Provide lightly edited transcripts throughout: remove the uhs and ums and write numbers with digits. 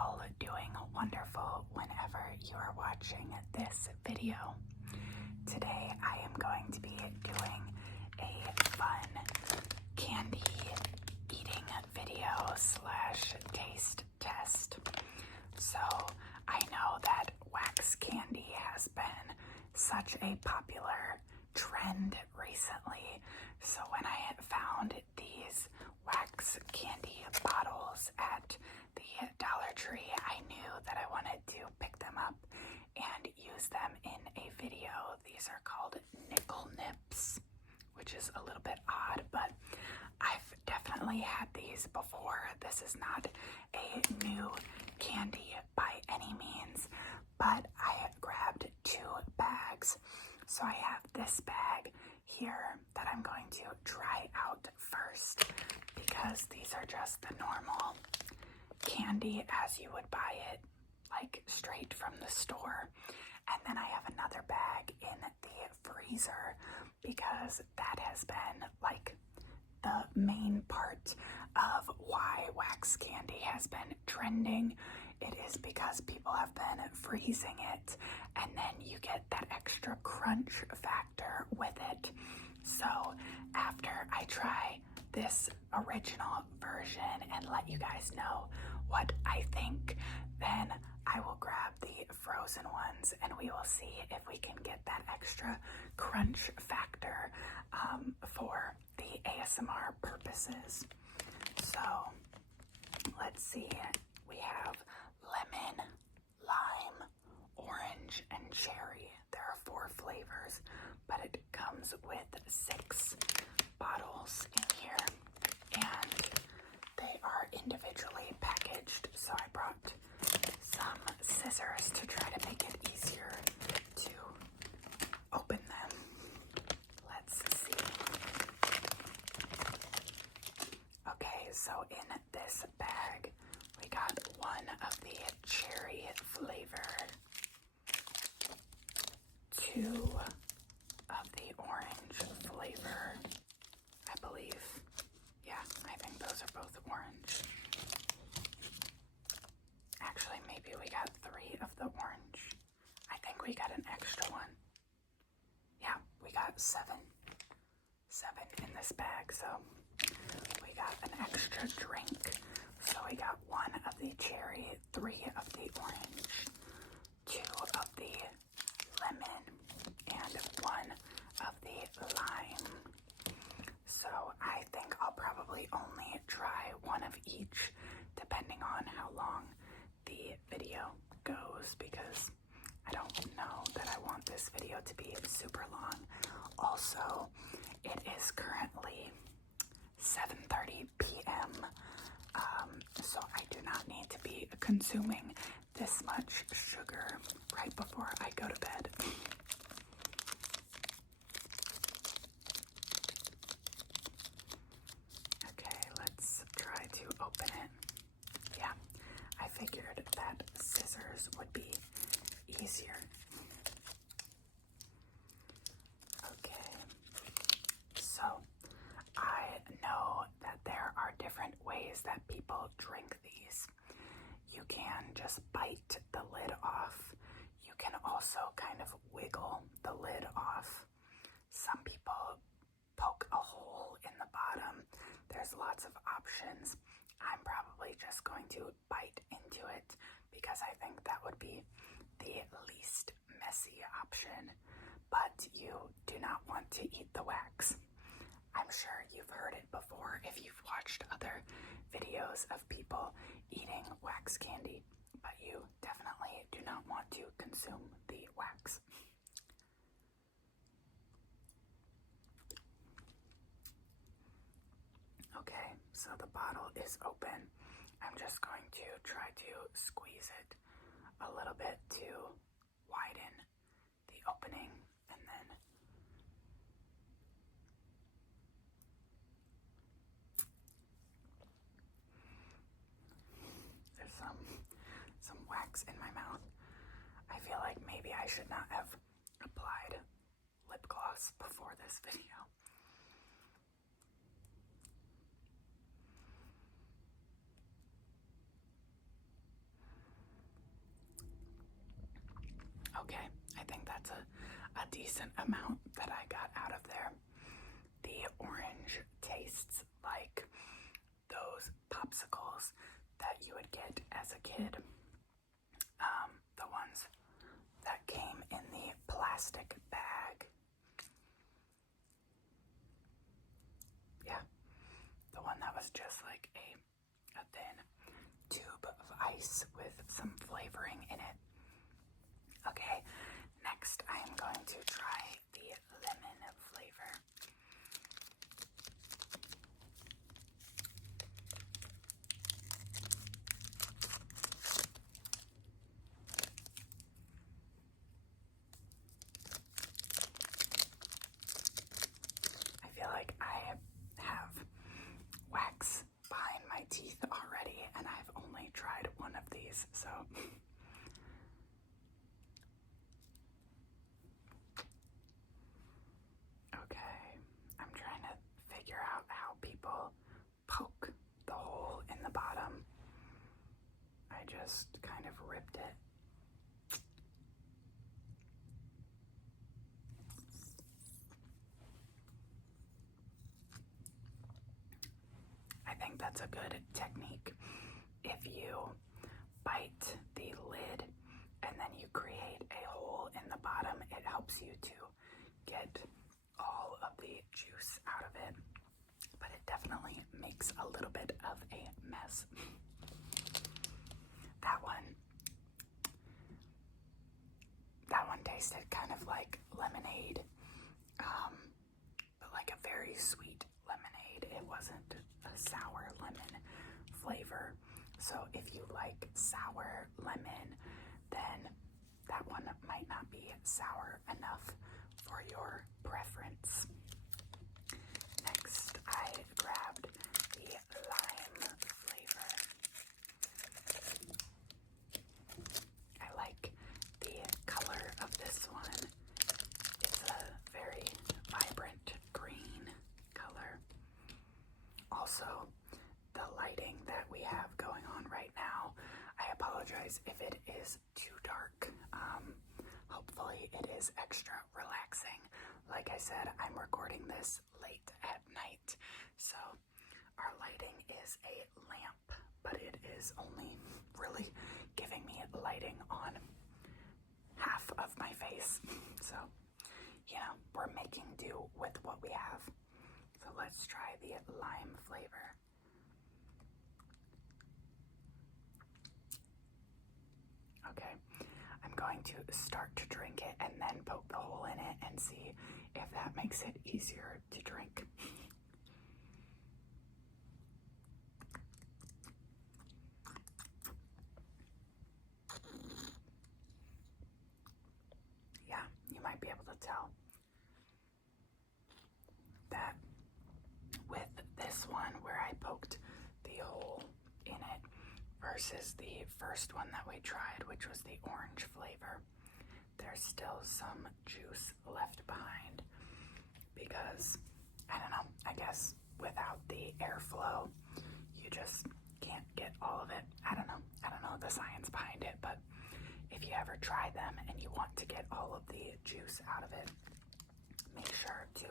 all doing wonderful whenever you are watching this video. Today I am going to be doing a fun candy eating video slash taste test. So I know that wax candy has been such a popular trend recently. So when I had found these wax candy bottles at the Dollar Tree, I knew that I wanted to pick them up and use them in a video. These are called Nickel Nips, which is a little bit odd, but I've definitely had these before. This is not a new candy by any means, but I grabbed 2 bags. So I have this bag here that I'm going to try out first because these are just the normal candy as you would buy it, like straight from the store. And then I have another bag in the freezer because that has been like the main part of why wax candy has been trending. It is because people have been freezing it, and then you get that extra crunch factor with it. So after I try this original version and let you guys know what I think, then I will grab the frozen ones and we will see if we can get that extra crunch factor for the ASMR purposes. So let's see. We have lemon, lime, orange, and cherry. There are 4 flavors, but it comes with 6 bottles in here, and they are individually packaged. So I brought some scissors to try to make it easier to open them. Let's see. Okay, so in this bag, we got 1 of the cherry flavor, 2 of the orange flavor, I believe. Yeah, I think those are both orange. Actually, maybe we got 3 of the orange. I think we got an extra one. Yeah, we got 7 in this bag, so we got an extra drink. So we got 1 of the cherry, 3 of the orange, 2 of the lemon, and 1 of the lime. So I think I'll probably only try 1 of each depending on how long the video goes, because I don't know that I want this video to be super long. Also, it is currently 7:30 p.m. So I do not need to be consuming this much sugar right before I go to bed. Okay, let's try to open it. Yeah, I figured that scissors would be easier. Okay, so I know that there are different ways that people drink these. You can just bite the lid off. You can also kind of wiggle the lid off. Some people poke a hole in the bottom. There's lots of options. I'm probably just going to bite into it because I think that would be the least messy option. But you do not want to eat the wax. I'm sure you've heard it before if you've watched other videos of people eating wax candy, but you definitely do not want to consume the wax. Okay, so the bottle is open. I'm just going to try to squeeze it a little bit to widen the opening, and then there's some wax in my mouth. I feel like maybe I should not have applied lip gloss before this video. decent amount that I got out of there. The orange tastes like those popsicles that you would get as a kid. The ones that came in the plastic bag. Yeah, the one that was just like a thin tube of ice with some flavoring in it. Okay, next I am going to try the lemon flavor. I feel like I have wax behind my teeth already, and I've only tried one of these, so. Okay, I'm trying to figure out how people poke the hole in the bottom. I just kind of ripped it. I think that's a good technique. If you bite the lid and then you create a hole in the bottom, it helps you to get all of the juice out of it, but it definitely makes a little bit of a mess. That one tasted kind of like lemonade, but like a very sweet lemonade. It wasn't a sour lemon flavor. So if you like sour lemon, then that one might not be sour enough for your preference. Next, I grabbed the lime flavor. I like the color of this one. It's a very vibrant green color. Also, the lighting that we have going on right now, I apologize if it is too dark. Hopefully it is extra relaxing. Like I said, I'm recording this late at night, so our lighting is a lamp, but it is only really giving me lighting on half of my face. So, you know, we're making do with what we have. So let's try the lime flavor. Okay, I'm going to start to drink it and then poke the hole in it and see if that makes it easier to drink. Yeah, you might be able to tell that with this one where I poked the hole in it versus the first one that we tried, which was the orange flavor, there's still some juice left behind because, I don't know, I guess without the airflow, you just can't get all of it. I don't know the science behind it, but if you ever try them and you want to get all of the juice out of it, make sure to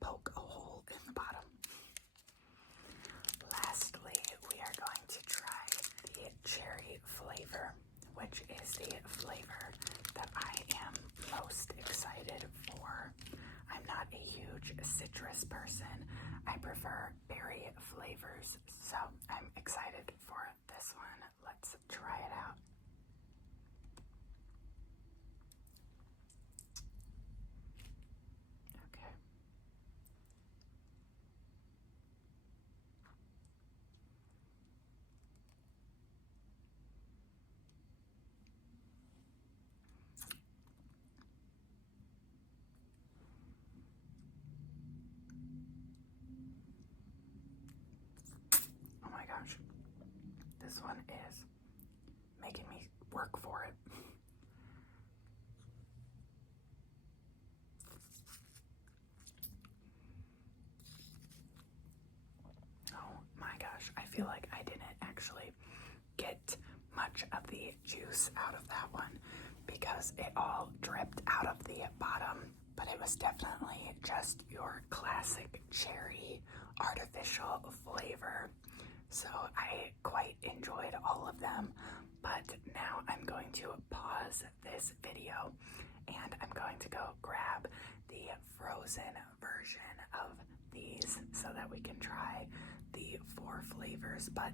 poke a hole in the bottom. Lastly, we are going to try the cherry flavor, which is the flavor that I am most excited for. I'm not a huge citrus person. I prefer berry flavors, so I'm excited for this one. Let's try it out. Okay. Oh my gosh, this one is making me work for it. Oh my gosh, I feel like I didn't actually get much much of the juice out of that one because it all dripped out of the bottom, but it was definitely just your classic cherry artificial flavor. So I quite enjoyed all of them, but now I'm going to pause this video and I'm going to go grab the frozen version of these so that we can try the 4 flavors, but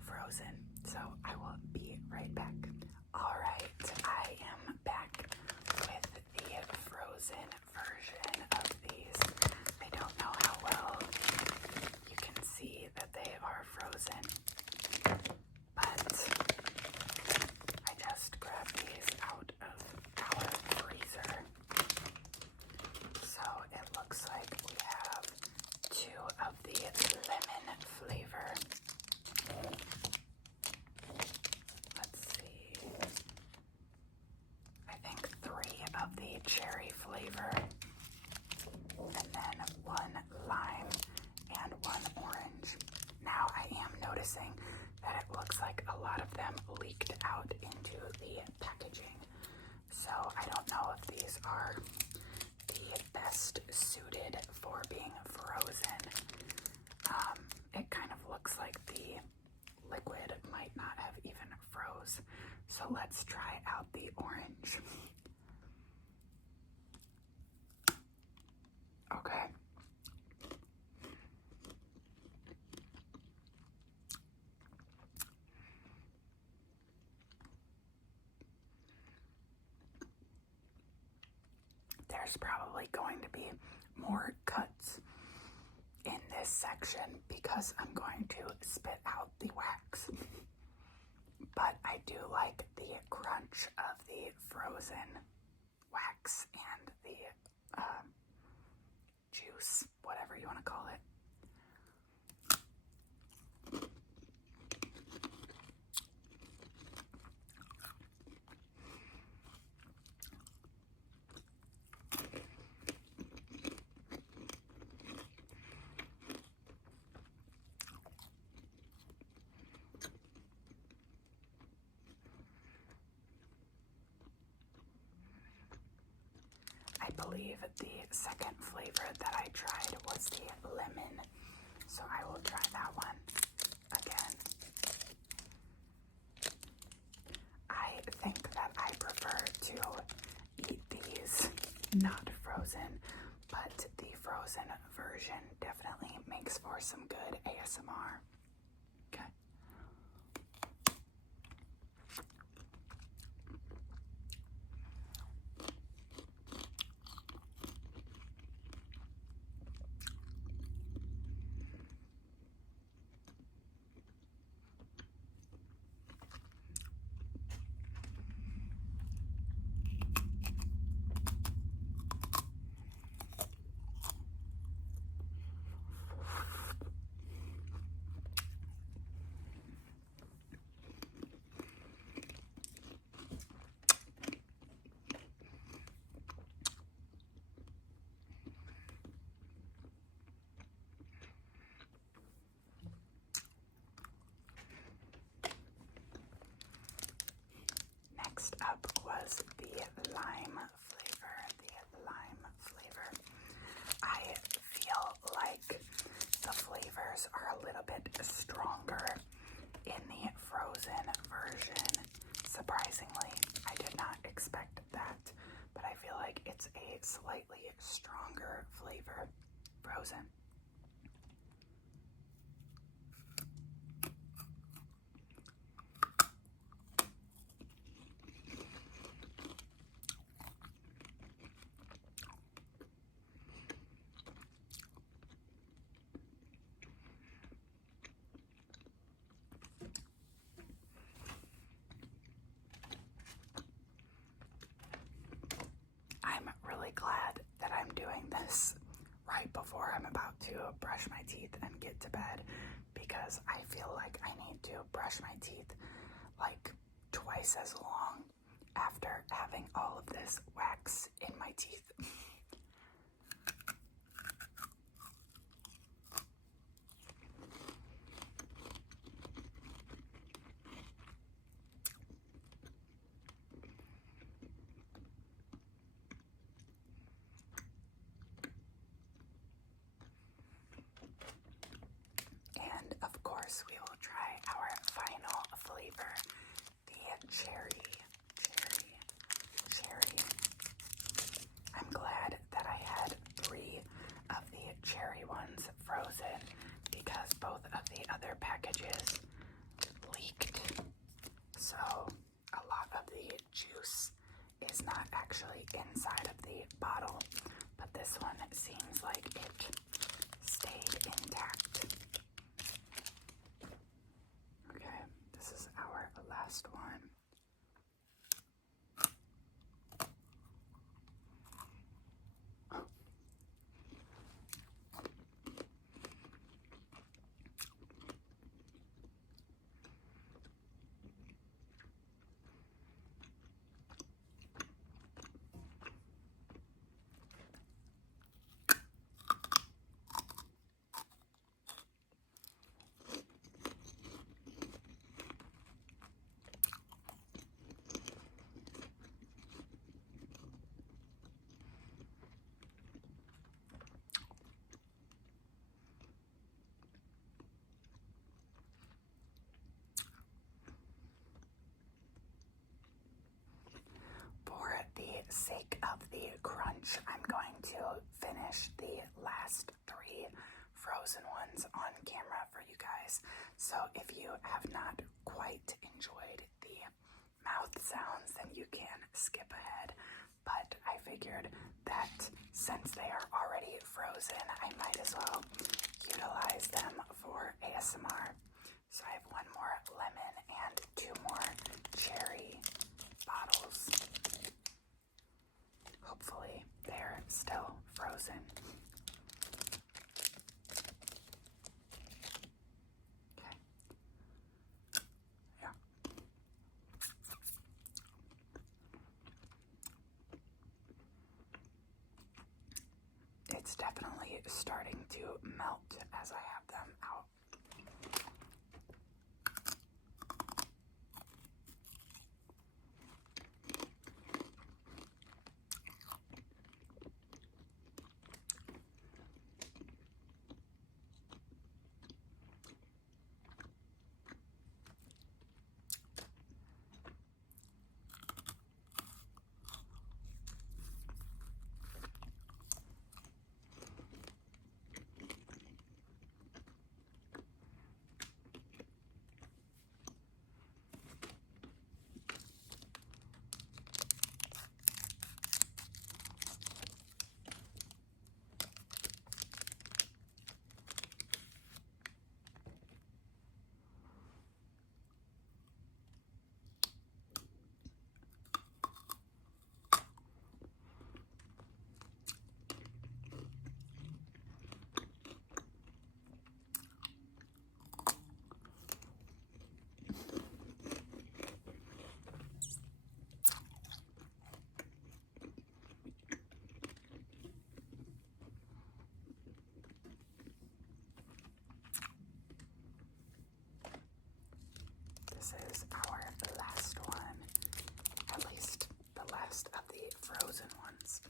frozen. So I will be right back. All right, I am back with the frozen version of these. I don't know how well you can see that they are frozen, but I just grabbed these out of our freezer. So it looks like we have 2 of the lemon flavor. Let's see. I think 3 of the cherry flavor, and then 1 lime and 1 orange. Now I am noticing that it looks like a lot of them leaked out into the packaging. So I don't know if these are the best suited for being frozen. It kind of looks like the liquid might not have even froze. So let's try out the orange. Okay. There's probably going to be more cuts in this section because I'm going to spit out the wax. But I do like the crunch of the frozen wax and the juice, whatever you want to call it. I believe the second flavor that I tried was the lemon, so I will try that one again. I think that I prefer to eat these not frozen, but the frozen version definitely makes for some good ASMR. Okay. Next up was the lime flavor. I feel like the flavors are a little bit stronger in the frozen version. Surprisingly, I did not expect that, but I feel like it's a slightly stronger flavor frozen. I'm really glad that I'm doing this right before I'm about to brush my teeth and get to bed, because I feel like I need to brush my teeth like twice as long after having all of this wax in my teeth. is not actually inside of the bottle, but this one seems like it stayed intact. Okay, this is our last one. For the sake of the crunch, I'm going to finish the last 3 frozen ones on camera for you guys. So if you have not quite enjoyed the mouth sounds, then you can skip ahead. But I figured that since they are already frozen, I might as well utilize them for ASMR. So I have 1 more lemon and 2 more cherry bottles. Hopefully they're still frozen. Okay. Yeah. It's definitely starting to melt as I have them out. This is our last one, at least the last of the frozen ones.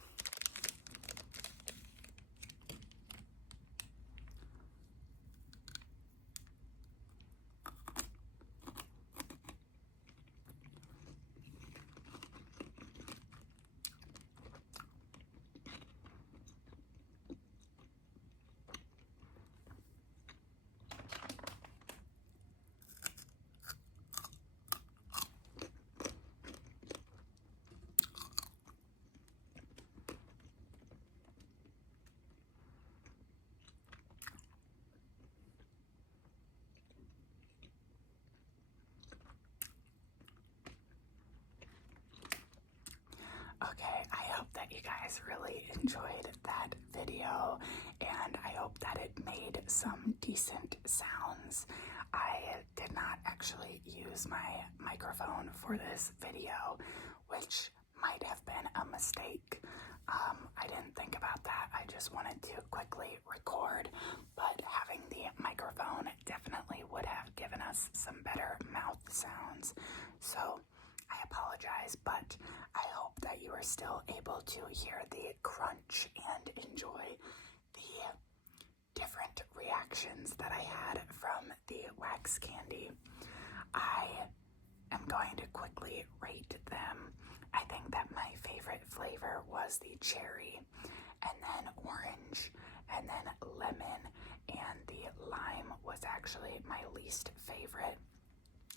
Okay, I hope that you guys really enjoyed that video, and I hope that it made some decent sounds. I did not actually use my microphone for this video, which might have been a mistake. I didn't think about that. I just wanted to quickly record, but having the microphone definitely would have given us some better mouth sounds. So I apologize, but I hope that you are still able to hear the crunch and enjoy the different reactions that I had from the wax candy. I am going to quickly rate them. I think that my favorite flavor was the cherry, and then orange, and then lemon, and the lime was actually my least favorite.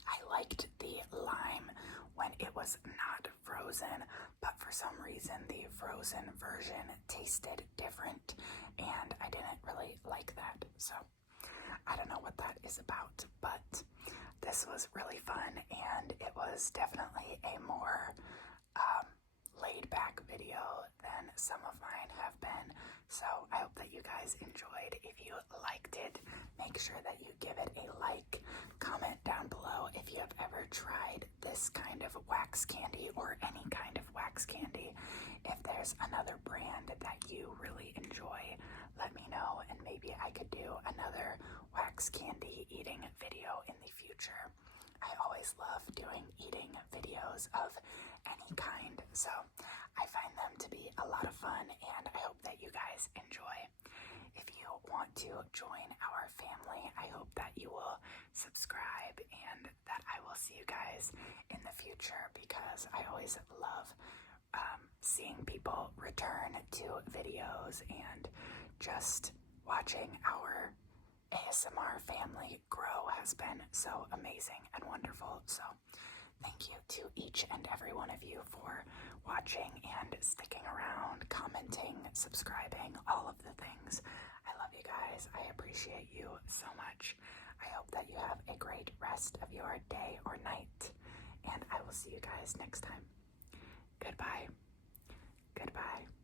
I liked the lime when it was not frozen, but for some reason the frozen version tasted different, and I didn't really like that. So I don't know what that is about, but this was really fun, and it was definitely a more laid back video than some of mine have been. So I hope that you guys enjoyed. If you liked it, make sure that you give it a like. Comment down below if you have ever tried this kind of wax candy or any kind of wax candy. If there's another brand that you really enjoy, let me know, and maybe I could do another wax candy eating video in the future. I always love doing eating videos of any kind, so I find them to be a lot of fun, and I hope that you guys enjoy. If you want to join our family, I hope that you will subscribe and that I will see you guys in the future, because I always love seeing people return to videos, and just watching our ASMR family grow has been so amazing and wonderful. So thank you to each and every one of you for watching and sticking around, commenting, subscribing, all of the things. I love you guys. I appreciate you so much. I hope that you have a great rest of your day or night, and I will see you guys next time. Goodbye. Goodbye.